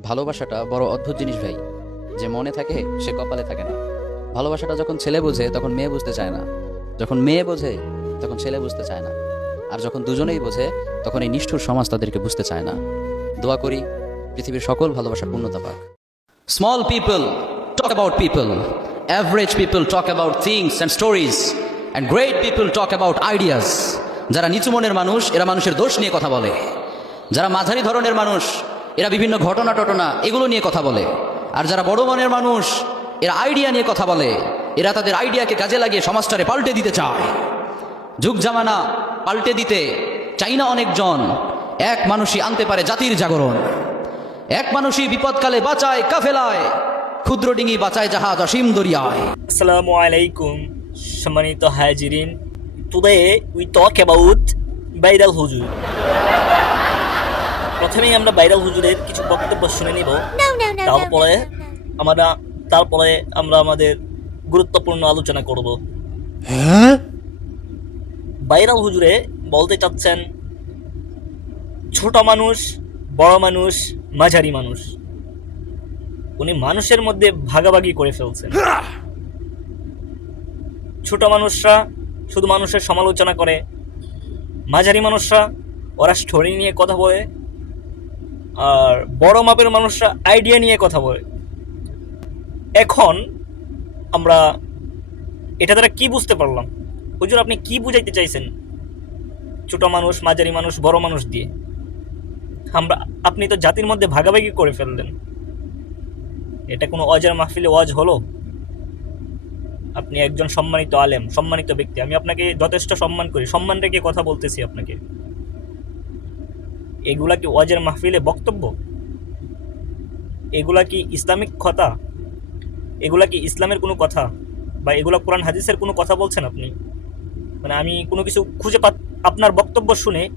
ভালোবাসাটা বড় অদ্ভুত জিনিস ভাই। যে মনে থাকে, সে কপালে থাকে না। ভালোবাসাটা যখন ছেলে বোঝে, তখন মেয়ে বুঝতে চায় না। যখন মেয়ে বোঝে, তখন ছেলে বুঝতে চায় না। আর যখন দুজনেই বোঝে, তখন এই নিষ্ঠুর সমাজ তাদেরকে বুঝতে চায় না। দোয়া করি, পৃথিবীর সকল ভালোবাসা পূর্ণতা পাক। Small people talk about people average people talk about things and stories and great people talk about ideas যারা নিচু মনের মানুষ, এরা মানুষের দোষ নিয়ে কথা বলে। যারা মাঝারি ধরনের মানুষ এরা বিভিন্ন ঘটনা টটনা, এগুলো নিয়ে কথা বলে। আর যারা বড় মনের মানুষ, এরা আইডিয়া নিয়ে কথা বলে। এরা তাদের আইডিয়াকে কাজে লাগিয়ে সমাজটারে পাল্টে দিতে চায়। যুগ জামানা, পাল্টে দিতে চাই না অনেকজন। এক মানুষই আনতে পারে জাতির জাগরণ। এক মানুষই বিপদকালে বাঁচায় কাফেলায়, ক্ষুদ্র ডিঙি বাঁচায় জাহাজ অসীম দরিয়ায়। Assalamu আলাইকুম, সম্মানিত হাজিরিন। Today we talk about viral হুজুর প্রথমেই আমরা ভাইরাল হুজুরের কিছু বক্তব্য শুনে নিব। তারপরে আমরা তারপরে আমরা আমাদের গুরুত্বপূর্ণ আলোচনা করব। ভাইরাল হুজুরে বলতে চাচ্ছেন ছোট মানুষ বড় মানুষ মাঝারি মানুষ। উনি মানুষের মধ্যে ভাগাভাগি করে ফেলছেন। ছোট মানুষরা শুধু মানুষের সমালোচনা করে মাঝারি মানুষরা ওরা স্টোরি নিয়ে কথা বলে আর বড় মাপের মানুষরা আইডিয়া নিয়ে কথা বলে। এখন আমরা এটা দ্বারা কি বুঝতে পারলাম? হুজুর, আপনি কি বুঝাইতে চাইছেন? ছোট মানুষ, মাঝারি মানুষ, বড় মানুষ দিয়ে। আমরা, আপনি তো জাতির মধ্যে ভাগাভাগি করে ফেললেন। এটা কোনো অজের মাহফিলে ওয়াজ হলো? আপনি একজন সম্মানিত আলেম, সম্মানিত ব্যক্তি। আমি আপনাকে যথেষ্ট সম্মান করি। সম্মান রেখে কথা বলতেছি আপনাকে। এগুলা কি ওয়াজের মাহফিলে বক্তব্য? এগুলা কি ইসলামিক কথা? এগুলা কি ইসলামের কোনো কথা? বা এগুলা কোরআন হাদিসের কোনো কথা বলছেন আপনি? মানে আমি কোনো কিছু খুঁজে পা আপনার বক্তব্য শুনে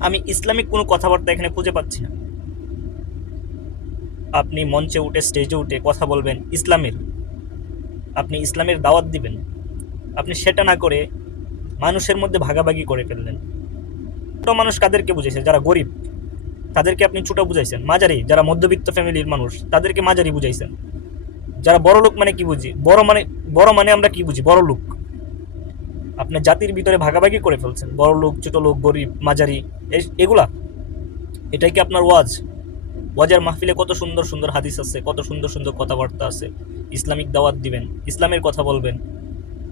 আমি ইসলামিক কোনো কথাবার্তা এখানে খুঁজে পাচ্ছি না। আপনি মঞ্চে উঠে স্টেজে উঠে কথা বলবেন ইসলামের। আপনি ইসলামের দাওয়াত দিবেন। আপনি সেটা না করে মানুষের মধ্যে ভাগাভাগি করে ফেললেন। ছোট মানুষ কাদেরকে বুঝাইছে? যারা গরিব। তাদেরকে আপনি ছোট বুঝাইছেন। মাঝারি, যারা মধ্যবিত্ত ফ্যামিলির মানুষ, তাদেরকে মাঝারি বুঝাইছেন। যারা বড় লোক মানে কি বুঝি? বড় মানে বড় মানে আমরা কি বুঝি? বড় লোক। আপনার জাতির ভিতরে ভাগাভাগি করে ফেলছেন। বড় লোক, ছোট লোক, গরিব, মাঝারি এগুলা। এটাই কি আপনার ওয়াজ? ওয়াজের মাহফিলে কত সুন্দর সুন্দর হাদিস আছে, কত সুন্দর সুন্দর কথাবার্তা আছে। ইসলামিক দাওয়াত দিবেন, ইসলামের কথা বলবেন।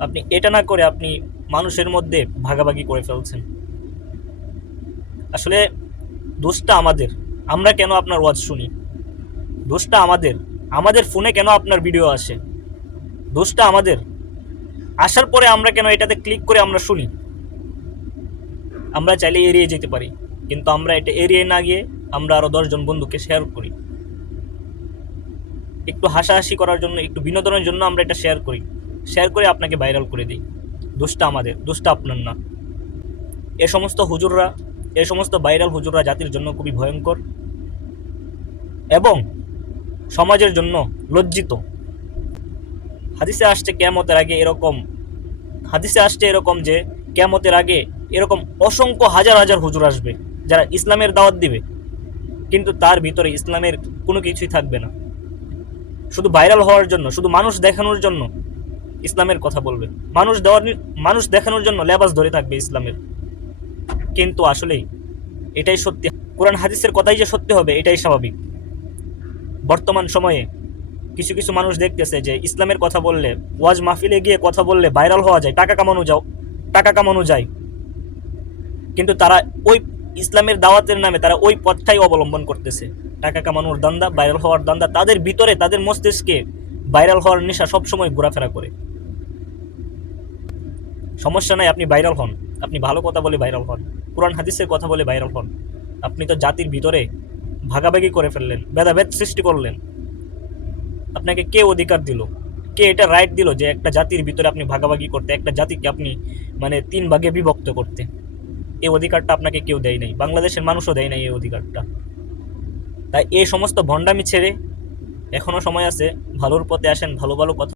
আপনি এটা না করে আপনি মানুষের মধ্যে ভাগাভাগি করে ফেলছেন। আসলে দোষটা আমাদের। আমরা কেন আপনার ওয়াজ শুনি? দোষটা আমাদের। আমাদের ফোনে কেন আপনার ভিডিও আসে? দোষটা আমাদের। আসার পরে আমরা কেন এটাতে ক্লিক করে আমরা শুনি? আমরা চাইলে এড়িয়ে যেতে পারি, কিন্তু আমরা এটা এড়িয়ে না গিয়ে আমরা আরও দশজন বন্ধুকে শেয়ার করি। একটু হাসাহাসি করার জন্য, একটু বিনোদনের জন্য আমরা এটা শেয়ার করি। শেয়ার করে আপনাকে ভাইরাল করে দিই। দোষটা আমাদের, দোষটা আপনার না। এ সমস্ত হুজুররা এ সমস্ত ভাইরাল হুজুররা জাতির জন্য খুবই ভয়ঙ্কর এবং সমাজের জন্য লজ্জিত। হাদিসে আসছে কেয়ামতের আগে এরকম, হাদিসে আসছে এরকম যে কেয়ামতের আগে এরকম অসংখ্য হাজার হাজার হুজুর আসবে যারা ইসলামের দাওয়াত দিবে, কিন্তু তার ভিতরে ইসলামের কোনো কিছুই থাকবে না। শুধু ভাইরাল হওয়ার জন্য, শুধু মানুষ দেখানোর জন্য ইসলামের কথা বলবে। মানুষ দেওয়ার মানুষ দেখানোর জন্য লেবাস ধরে থাকবে ইসলামের। কিন্তু আসলেই এটাই সত্যি। কোরআন হাদিসের কথাই যে সত্যি হবে, এটাই স্বাভাবিক। বর্তমান সময়ে কিছু কিছু মানুষ দেখতেছে যে ইসলামের কথা বললে, ওয়াজ মাহফিলে গিয়ে কথা বললে ভাইরাল হওয়া যায়, টাকা কামানো যাও, টাকা কামানো যায়। কিন্তু তারা ওই ইসলামের দাওয়াতের নামে তারা ওই পথটাই অবলম্বন করতেছে। টাকা কামানোর দান্দা ভাইরাল হওয়ার দান্দা তাদের ভিতরে, তাদের মস্তিষ্কে ভাইরাল হওয়ার নেশা সবসময় ঘোরাফেরা করে। সমস্যা নাই, আপনি ভাইরাল হন। আপনি ভালো কথা বলে ভাইরাল হন। কোরআন হাদিসের কথা বলে ভাইরাল হন। আপনি তো জাতির ভিতরে ভাগাভাগি করে ফেললেন, ভেদাভেদ সৃষ্টি করলেন। আপনাকে কে অধিকার দিল? কে এটা রাইট দিল যে একটা জাতির ভিতরে আপনি ভাগাভাগি করতে, একটা জাতিকে আপনি মানে তিন ভাগে বিভক্ত করতে? এই অধিকারটা আপনাকে কেউ দেয় নাই, বাংলাদেশের মানুষও দেয় নাই এই অধিকারটা। তাই এই সমস্ত ভণ্ডামি ছেড়ে এখনও সময় আছে, ভালোর পথে আসেন, ভালো ভালো কথা